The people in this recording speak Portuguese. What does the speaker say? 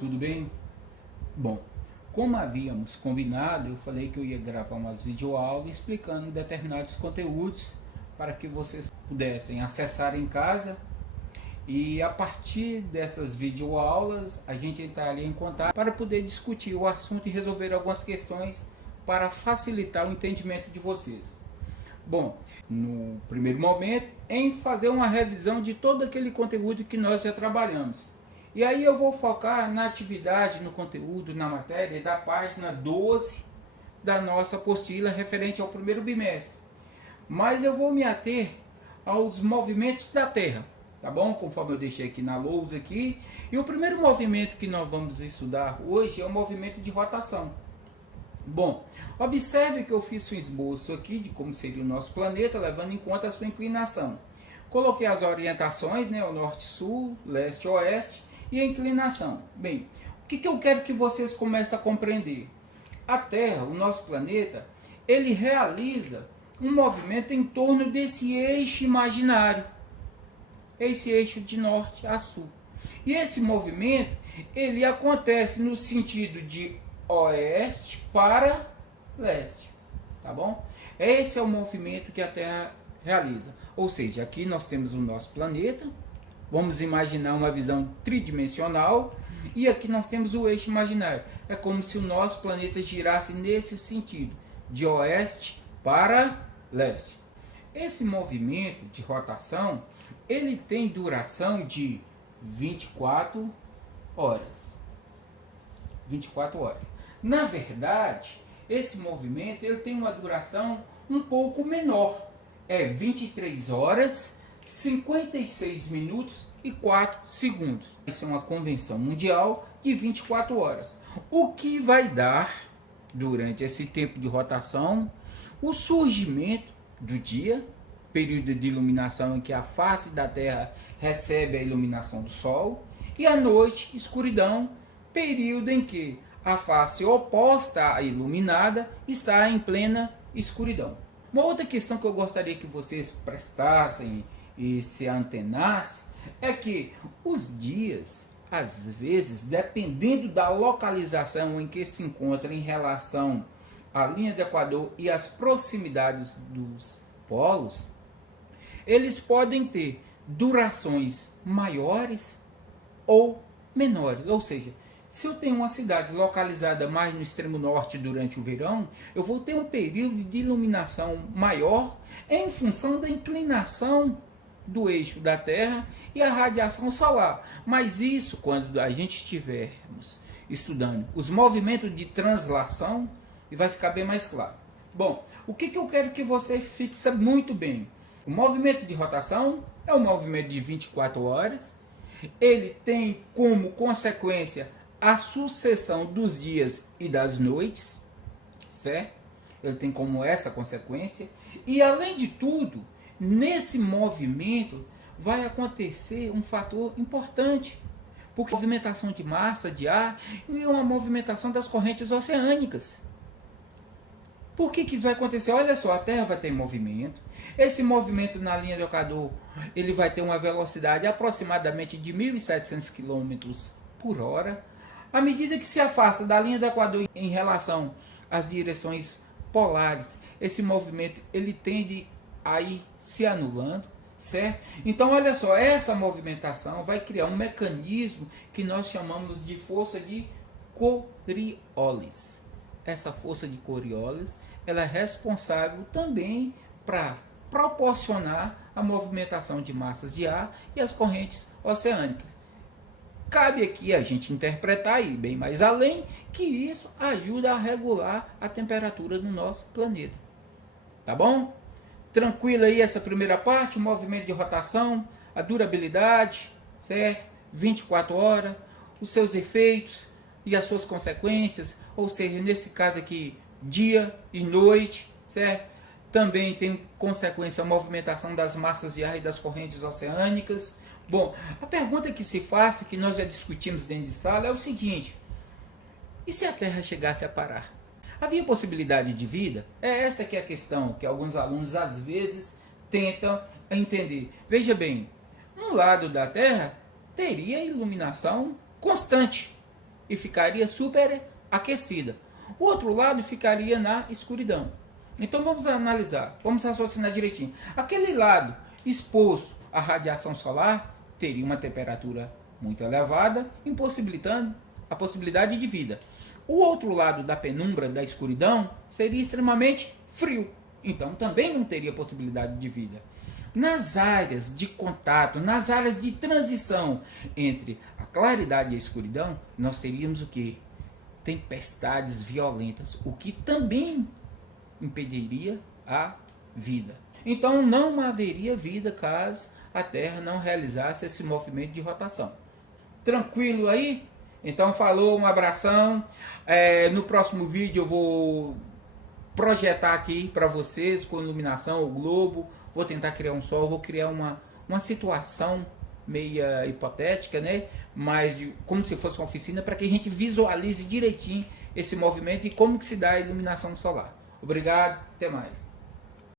Tudo bem? Bom, como havíamos combinado, eu falei que eu ia gravar umas videoaulas explicando determinados conteúdos para que vocês pudessem acessar em casa e a partir dessas videoaulas a gente entraria em contato para poder discutir o assunto e resolver algumas questões para facilitar o entendimento de vocês. Bom, no primeiro momento, em fazer uma revisão de todo aquele conteúdo que nós já trabalhamos. E aí eu vou focar na atividade, no conteúdo, na matéria da página 12 da nossa apostila referente ao primeiro bimestre. Mas eu vou me ater aos movimentos da Terra, tá bom? Conforme eu deixei aqui na lousa aqui. E o primeiro movimento que nós vamos estudar hoje é o movimento de rotação. Bom, observe que eu fiz um esboço aqui de como seria o nosso planeta, levando em conta a sua inclinação. Coloquei as orientações, né, o norte-sul, leste-oeste e a inclinação. Bem, o que eu quero que vocês comecem a compreender? A Terra, o nosso planeta, ele realiza um movimento em torno desse eixo imaginário, esse eixo de norte a sul. E esse movimento, ele acontece no sentido de oeste para leste, tá bom? Esse é o movimento que a Terra realiza. Ou seja, aqui nós temos o nosso planeta, vamos imaginar uma visão tridimensional, e aqui nós temos o eixo imaginário. É como se o nosso planeta girasse nesse sentido, de oeste para leste. Esse movimento de rotação, ele tem duração de 24 horas. 24 horas. Na verdade, esse movimento ele tem uma duração um pouco menor. É 23 horas, 56 minutos e 4 segundos. Isso é uma convenção mundial de 24 horas. O que vai dar, durante esse tempo de rotação, o surgimento do dia, período de iluminação em que a face da Terra recebe a iluminação do Sol, e a noite, escuridão, período em que a face oposta à iluminada está em plena escuridão. Uma outra questão que eu gostaria que vocês prestassem e se antenassem é que os dias, às vezes, dependendo da localização em que se encontra em relação à linha do Equador e às proximidades dos polos, eles podem ter durações maiores ou menores, ou seja, se eu tenho uma cidade localizada mais no extremo norte durante o verão, eu vou ter um período de iluminação maior em função da inclinação do eixo da Terra e a radiação solar. Mas isso, quando a gente estivermos estudando os movimentos de translação, vai ficar bem mais claro. Bom, o que eu quero que você fixe muito bem? O movimento de rotação é um movimento de 24 horas. Ele tem como consequência a sucessão dos dias e das noites, certo? Ele tem como essa consequência. E além de tudo, nesse movimento vai acontecer um fator importante, porque a movimentação de massa, de ar e uma movimentação das correntes oceânicas. Por que isso vai acontecer? Olha só, a Terra vai ter movimento. Esse movimento na linha do Equador, ele vai ter uma velocidade aproximadamente de 1.700 km por hora. À medida que se afasta da linha do Equador em relação às direções polares, esse movimento ele tende a ir se anulando, certo? Então, olha só, essa movimentação vai criar um mecanismo que nós chamamos de força de Coriolis. Essa força de Coriolis, ela é responsável também para proporcionar a movimentação de massas de ar e as correntes oceânicas. Cabe aqui a gente interpretar e bem mais além que isso ajuda a regular a temperatura do nosso planeta. Tá bom? Tranquilo aí essa primeira parte, o movimento de rotação, a durabilidade, certo? 24 horas, os seus efeitos e as suas consequências, ou seja, nesse caso aqui, dia e noite, certo? Também tem consequência a movimentação das massas de ar e das correntes oceânicas. Bom, a pergunta que se faz, que nós já discutimos dentro de sala, é o seguinte: e se a Terra chegasse a parar? Havia possibilidade de vida? É essa que é a questão que alguns alunos às vezes tentam entender. Veja bem, um lado da Terra teria iluminação constante, e ficaria superaquecida. O outro lado ficaria na escuridão. Então vamos analisar, vamos raciocinar direitinho. Aquele lado exposto à radiação solar teria uma temperatura muito elevada, impossibilitando a possibilidade de vida. O outro lado da penumbra, da escuridão, seria extremamente frio. Então também não teria possibilidade de vida. Nas áreas de contato, nas áreas de transição entre a claridade e a escuridão, nós teríamos o quê? Tempestades violentas, o que também impediria a vida. Então não haveria vida caso a Terra não realizasse esse movimento de rotação. Tranquilo aí? Então falou, um abração. No próximo vídeo eu vou projetar aqui para vocês com iluminação, o globo. Vou tentar criar um sol, vou criar uma situação meia hipotética, né? Mas como se fosse uma oficina, para que a gente visualize direitinho esse movimento e como que se dá a iluminação solar. Obrigado, até mais.